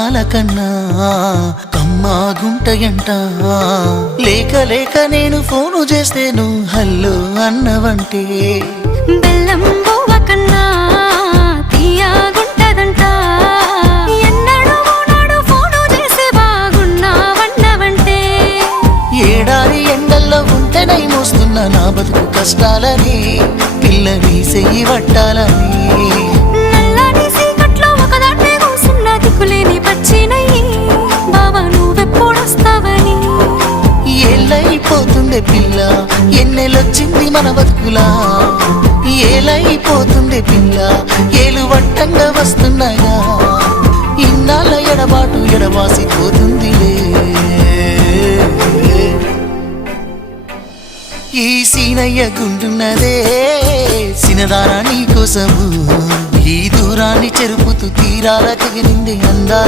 అందాల కన్నా కమ్మాగుంటయంట. లేక లేక నేను ఫోను చేస్తే నువ్వు హల్లో అన్నవంటే బెల్లం బువ్వ కన్నా తీయగుంటదంట. ఎన్నడూ నాడు ఫోను చేసి బాగున్నావన్నవంటే ఏడాది ఎండల్లో ఉంటేనై మోస్తున్న నా బతుకు కష్టాలని పిల్లని సెయ్యి పట్టాలని నల్లని సీకట్లో ఒకదాన్నే కూసున్న దిక్కులేని పచ్చినయ్యి బావా నువ్వెప్పుడొస్తావని. ఏళ్ళైపోతుందే పిల్ల ఎన్నెలొచ్చింది మన బతుకులా, ఏలైపోతుందే పిల్ల ఏలు వట్టంగా వస్తున్నాయా. ఇన్నాళ్ళ ఎడబాటు ఎడవాసిపోతుందిలే. ఈ సీనయ్య గుండున్నదే సినదారా నీ కోసము, ఈ దూరాన్ని చెరుపుతూ తీరాల తెగిరింది అందా.